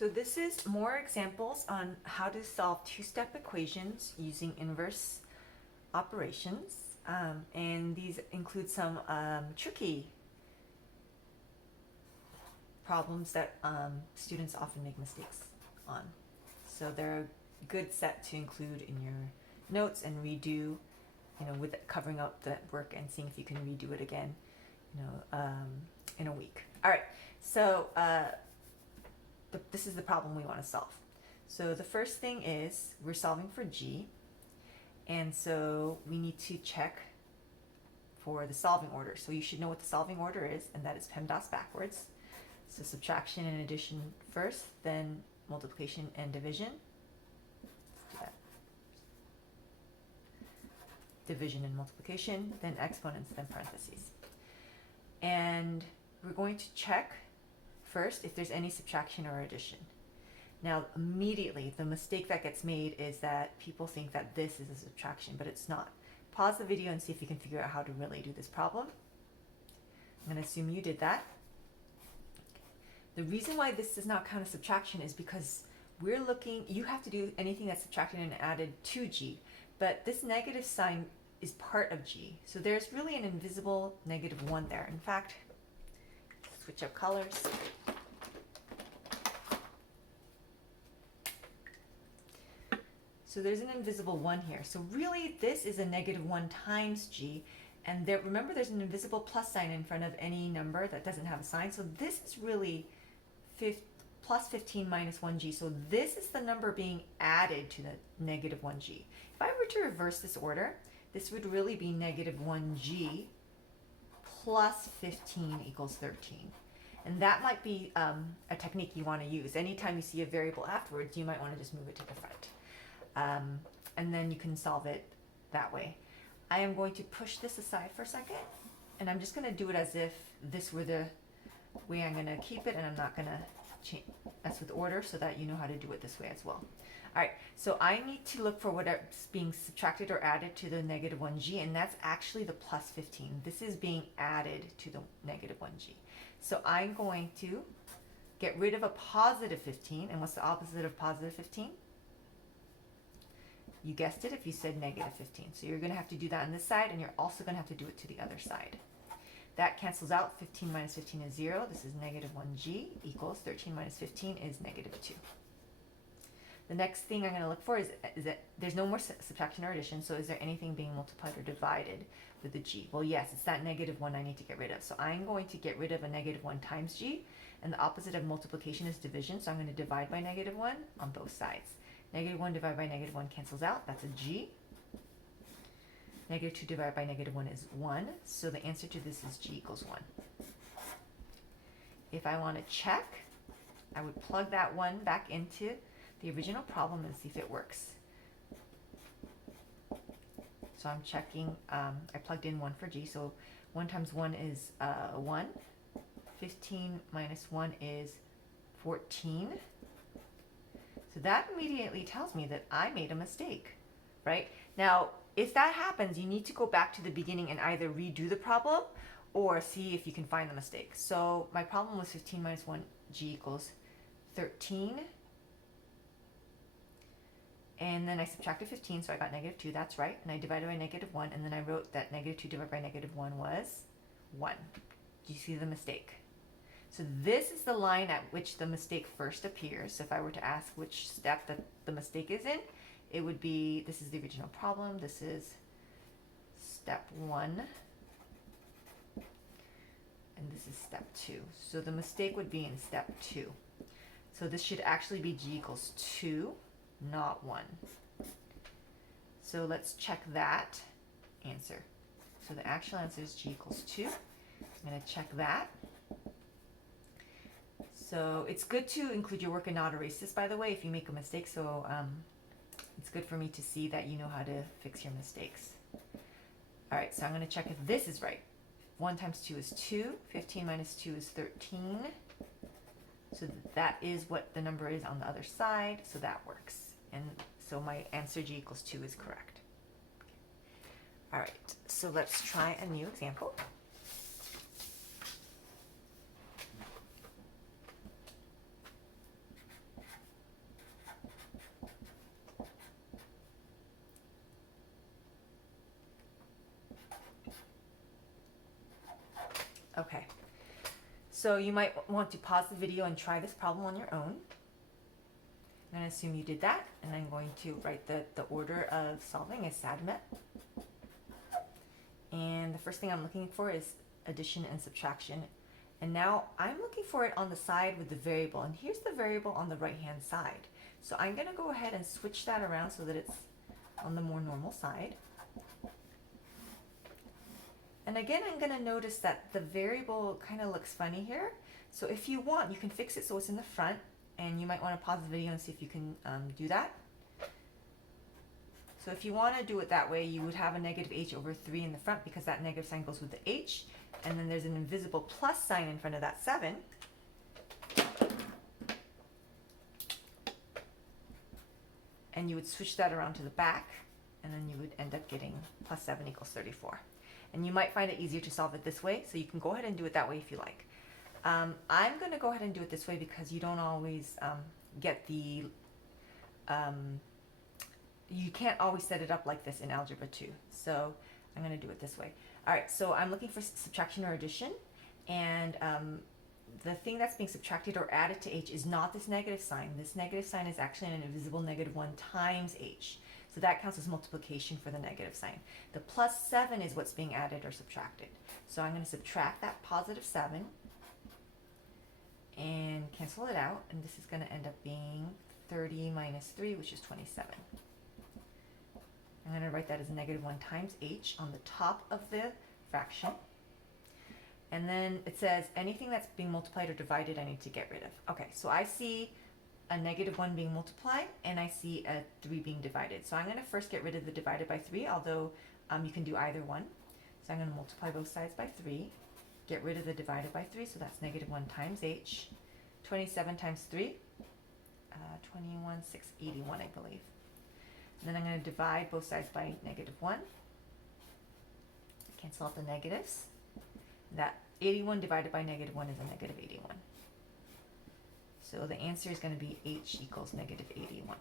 So this is more examples on how to solve two-step equations using inverse operations. And these include some tricky problems that students often make mistakes on. So they're a good set to include in your notes and redo, with covering up the work and seeing if you can redo it again, in a week. All right, so this is the problem we want to solve. So the first thing is we're solving for g, and so we need to check for the solving order. So you should know what the solving order is, and that is PEMDAS backwards. So subtraction and addition first, then multiplication and division. Let's do that. Division and multiplication, then exponents, then parentheses. And we're going to check first if there's any subtraction or addition. Now, immediately, the mistake that gets made is that people think that this is a subtraction, but it's not. Pause the video and see if you can figure out how to really do this problem. I'm going to assume you did that. The reason why this does not count as subtraction is because you have to do anything that's subtracted and added to g, but this negative sign is part of g. So there's really an invisible -1 there. In fact, switch up colors. So there's an invisible 1 here. So really this is a -1 times g, and remember there's an invisible plus sign in front of any number that doesn't have a sign. So this is really plus 15 minus 1g. So this is the number being added to the -1g. If I were to reverse this order, this would really be -1g plus 15 equals 13. And that might be a technique you want to use. Anytime you see a variable afterwards, you might want to just move it to the front. And then you can solve it that way. I am going to push this aside for a second, and I'm just going to do it as if this were the way I'm going to keep it, and I'm not going to mess with order so that you know how to do it this way as well. All right, so I need to look for whatever's being subtracted or added to the -1g, and that's actually the plus 15. This is being added to the -1g. So I'm going to get rid of a positive 15, and what's the opposite of positive 15? You guessed it if you said -15. So you're going to have to do that on this side, and you're also going to have to do it to the other side. That cancels out. 15 minus 15 is 0. This is -1g equals 13 minus 15 is -2. The next thing I'm going to look for is that there's no more subtraction or addition, so is there anything being multiplied or divided with the g? Well, yes, it's that -1 I need to get rid of. So I'm going to get rid of a -1 times g, and the opposite of multiplication is division, so I'm going to divide by -1 on both sides. -1 divided by -1 cancels out. That's a g. -2 divided by -1 is 1. So the answer to this is g equals 1. If I want to check, I would plug that 1 back into the original problem and see if it works. So I'm checking. I plugged in 1 for g. So 1 times 1 is 1. 15 minus 1 is 14. So that immediately tells me that I made a mistake, right? Now, if that happens, you need to go back to the beginning and either redo the problem or see if you can find the mistake. So my problem was 15 minus 1g equals 13. And then I subtracted 15, so I got -2. That's right. And I divided by -1, and then I wrote that -2 divided by -1 was 1. Do you see the mistake? So this is the line at which the mistake first appears. So if I were to ask which step the mistake is in, it would be, this is the original problem, this is step 1, and this is step 2. So the mistake would be in step 2. So this should actually be g equals 2, not 1. So let's check that answer. So the actual answer is g equals 2. I'm going to check that. So it's good to include your work and not erase this, by the way, if you make a mistake. So it's good for me to see that you know how to fix your mistakes. All right, so I'm going to check if this is right. 1 times 2 is 2. 15 minus 2 is 13. So that is what the number is on the other side. So that works. And so my answer g equals 2 is correct. All right, so let's try a new example. Okay, so you might want to pause the video and try this problem on your own. I'm going to assume you did that, and I'm going to write the order of solving as SADMET. And the first thing I'm looking for is addition and subtraction. And now I'm looking for it on the side with the variable, and here's the variable on the right hand side. So I'm going to go ahead and switch that around so that it's on the more normal side. And again, I'm going to notice that the variable kind of looks funny here. So if you want, you can fix it so it's in the front, and you might want to pause the video and see if you can do that. So if you want to do it that way, you would have a negative h over 3 in the front because that negative sign goes with the h, and then there's an invisible plus sign in front of that 7. And you would switch that around to the back, and then you would end up getting plus 7 equals 34. And you might find it easier to solve it this way, so you can go ahead and do it that way if you like. I'm going to go ahead and do it this way because you don't always get the, you can't always set it up like this in Algebra 2. So I'm going to do it this way. All right, so I'm looking for subtraction or addition, and the thing that's being subtracted or added to h is not this negative sign. This negative sign is actually an invisible negative 1 times h. So that counts as multiplication for the negative sign. The plus 7 is what's being added or subtracted. So I'm going to subtract that positive 7 and cancel it out, and this is going to end up being 30 minus 3, which is 27. I'm going to write that as negative 1 times h on the top of the fraction. And then it says anything that's being multiplied or divided I need to get rid of. Okay, so I see a negative 1 being multiplied, and I see a 3 being divided. So I'm going to first get rid of the divided by 3, although you can do either one. So I'm going to multiply both sides by 3, get rid of the divided by 3, so that's negative 1 times h. 27 times 3, 21, 6, 81, I believe. And then I'm going to divide both sides by negative 1. Cancel out the negatives. That 81 divided by negative 1 is a negative 81. So the answer is going to be h equals negative 81.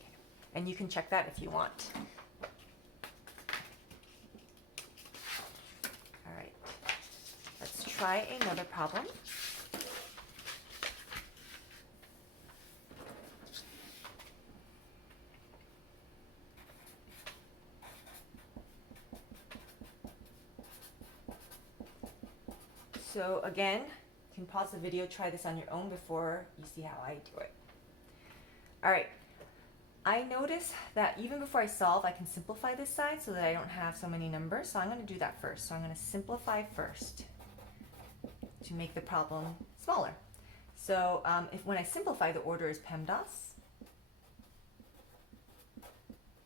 Okay. And you can check that if you want. All right. Let's try another problem. So again, you can pause the video, try this on your own before you see how I do it. All right, I notice that even before I solve, I can simplify this side so that I don't have so many numbers. So I'm going to do that first. So I'm going to simplify first to make the problem smaller. So when I simplify, the order is PEMDAS.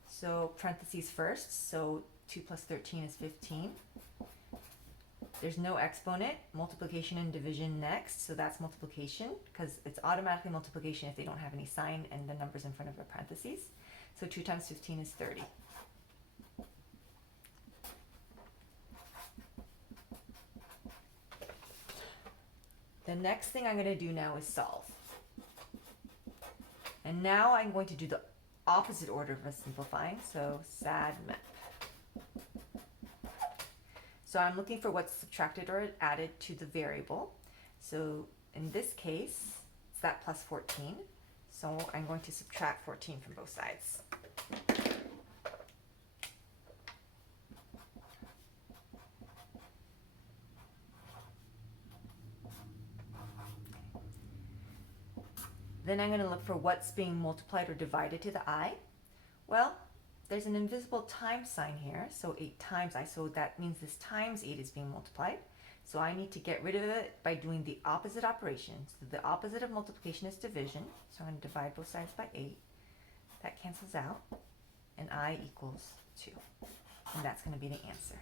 So parentheses first, so 2 plus 13 is 15. There's no exponent, multiplication and division next, so that's multiplication because it's automatically multiplication if they don't have any sign and the numbers in front of the parentheses. So 2 times 15 is 30. The next thing I'm going to do now is solve. And now I'm going to do the opposite order of simplifying, so SADMEP. So I'm looking for what's subtracted or added to the variable. So in this case, it's that plus 14. So I'm going to subtract 14 from both sides. Then I'm going to look for what's being multiplied or divided to the I. Well, there's an invisible times sign here, so 8 times I, so that means this times 8 is being multiplied. So I need to get rid of it by doing the opposite operation. So the opposite of multiplication is division, so I'm going to divide both sides by 8. That cancels out, and I equals 2. And that's going to be the answer.